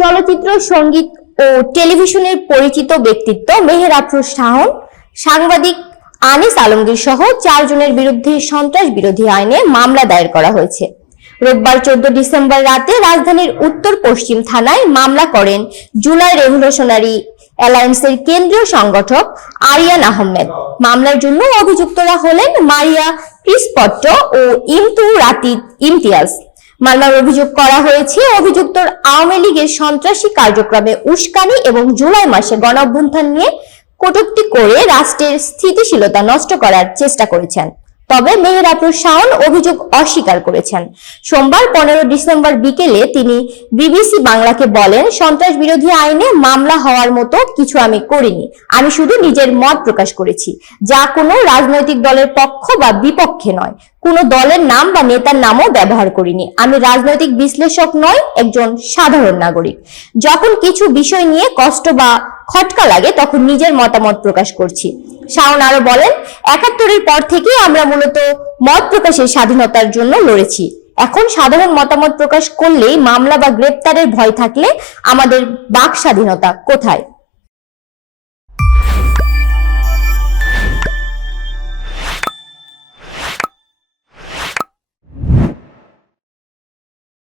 চলচ্চিত্র, সঙ্গীত ও টেলিভিশনের পরিচিত ব্যক্তিত্ব মেহের আফরোজ শাওন, সাংবাদিক আনিস আলমগীর সহ 4 জনের বিরুদ্ধে সন্ত্রাস বিরোধী আইনে মামলা দায়ের করা হয়েছে। রোববার 14 ডিসেম্বর রাতে রাজধানীর উত্তর পশ্চিম থানায় মামলা করেন জুলাই রেভলিউশনারি অ্যালায়েন্সের কেন্দ্রীয় সংগঠক আরিয়ান আহমেদ। মামলার জন্য অভিযুক্তরা হলেন মারিয়া ক্রিসপট্ট ও ইমতু রাতিদ ইমতিয়াজ। মামলার অভিযোগ করা হয়েছে অভিযুক্তর আওয়ামী লীগের সন্ত্রাসী কার্যক্রমে উস্কানি এবং জুলাই মাসে গণঅভ্যুত্থান নিয়ে কটূক্তি করে রাষ্ট্রের স্থিতিশীলতা নষ্ট করার চেষ্টা করেছেন। তবে মেহের আফরোজ শাওন অভিযোগ অস্বীকার করেছেন। সোমবার 15 ডিসেম্বর বিকেলে তিনি বিবিসি বাংলাকে বলেন, সন্ত্রাস বিরোধী আইনে মামলা হওয়ার মতো কিছু আমি করিনি। আমি শুধু নিজের মত প্রকাশ করেছি, যা কোনো রাজনৈতিক দলের পক্ষ বা বিপক্ষে নয়। কোনো দলের নাম বা নেতার নামও ব্যবহার করিনি। আমি রাজনৈতিক বিশ্লেষক নই, একজন সাধারণ নাগরিক। যখন কিছু বিষয় নিয়ে কষ্ট বা খটকা লাগে তখন নিজের মতামত প্রকাশ করছি। শাওন আরো বলেন, ৭১-এর পর থেকে আমরা মূলত মত প্রকাশের স্বাধীনতার জন্য লড়েছি। এখন সাধারণ মতামত প্রকাশ করলেই মামলা বা গ্রেপ্তারের ভয় থাকলে আমাদের বাক স্বাধীনতা কোথায়?